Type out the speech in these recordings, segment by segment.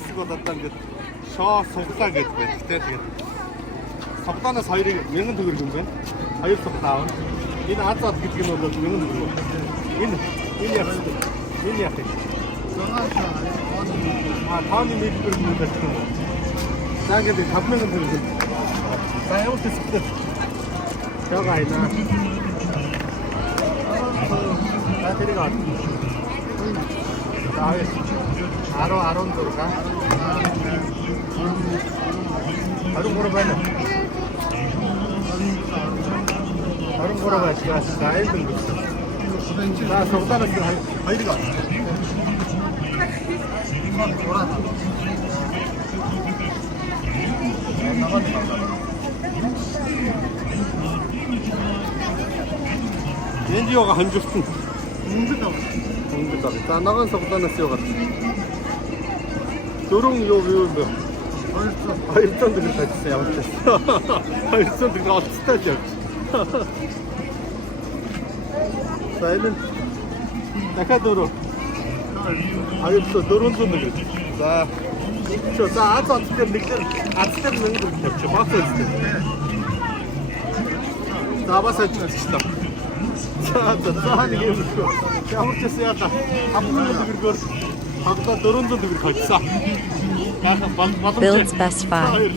쓰고 났다 이제 셔 속사 getme. Тэгээд савтанаас хоёрыг 1000 төгрөг юм байна. Хоёр савтаа. Энэ азад гэдэг нь бол 1000 төгрөг. Энэ яах вэ? Энэ яах вэ? Тооны мэдбэр юм байна. За ингээд 5000 төгрөг. За явуулт хэсэгт. Жага айна. За тэрийг авах. За 10 13 байна. 13 байна. За энэ. За савтанаас хоёрыг авах. Энд юугаа ханжуулсан. Өнгөд авах. За ногоон савтанаас юу гарч. Дөрөв юу юм бэ? 200 төгрөг тавьсан явуулсан. 200 төгрөг олцтой явж. За энэ дахиад дөрөв. 400 төгрөг. За чөө за аз дээр нэглэр аз дээр 1000 төгрөг тавьчих. Бац үстэй. За бас ажиллаж байна. За нэг юм шүү. Ямар ч яа та 500 төгрөгөөр хагтаа 400 төгрөг хоцсон. Builds best buy.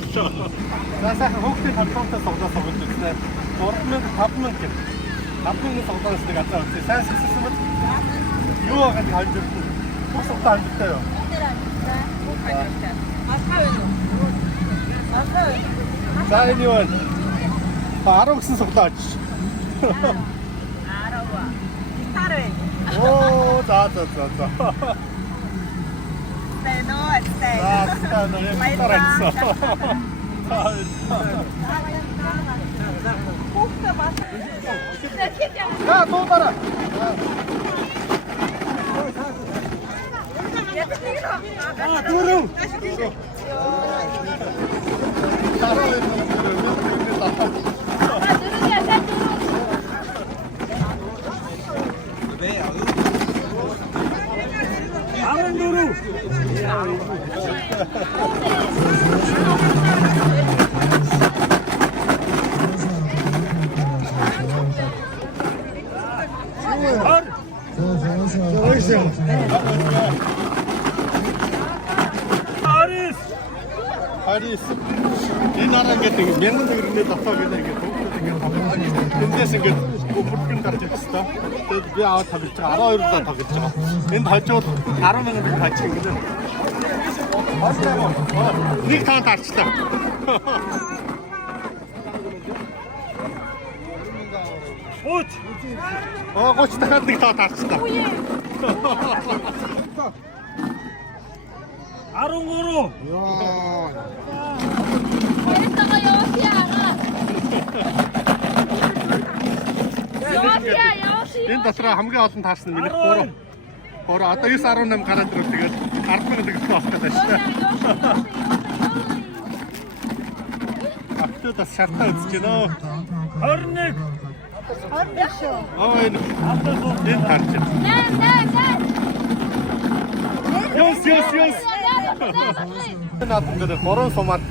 За сайхан хөөхтэй толгоонтой согдоо согдож байна. 3000 гэх. 5000 согдоос нэг атаа үзье. Сайн сэлсэн мэт. Юу агаад ханж өгсөн. Бүх согдоо ханжтай юу? За энэ юу вэ? 10 гэсэн согдоо аж. 10. Оо за. 자, 또 따라. 두름. Харис. Энэ нараа гэдэг 1000 төгрөгийн давтаа гэдэг ингээд ингээд тэндээс ингээд бүртгэн гарч ирсэн та. Тэгээд би аваад тоглож байгаа 12 удаа тоглож байгаа. Энд хожууд 10,000 төгрөг хачих ингээд. Нэг таан тарчлаа. Ууч. 30 дахиад нэг таа тарчлаа. 13. Яа. Энэ дотроо хамгийн олон таарсан миний 3. Одоо 918 гараад ирвэл тэгээд 10,000 төгрөг болох гэдэг байна. Ахтуудаас шартаа үзэж байна. 21. 21 шүү. Энэ таарч байна. Ёс. Надад дээр 3 сумаар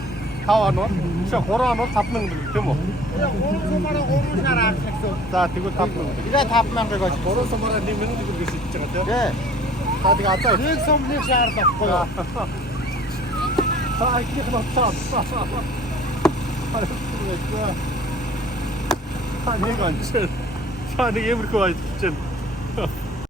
5 оноо. Чи 3 оноо 5,000 төгрөг тийм үү? 3 сумаараа 3 сараа авчихсан. За тэгвэл 5,000. Тэгээ 5,000-ыг очиж 3 сумаараа 1,000 төгрөгөөс идэж байгаа тийм. За тэгээ одоо нэг сумны шаар баггүй юу? Аа их болчихсон. Нэг онцтой. Та нэг ямархуу байж чинь.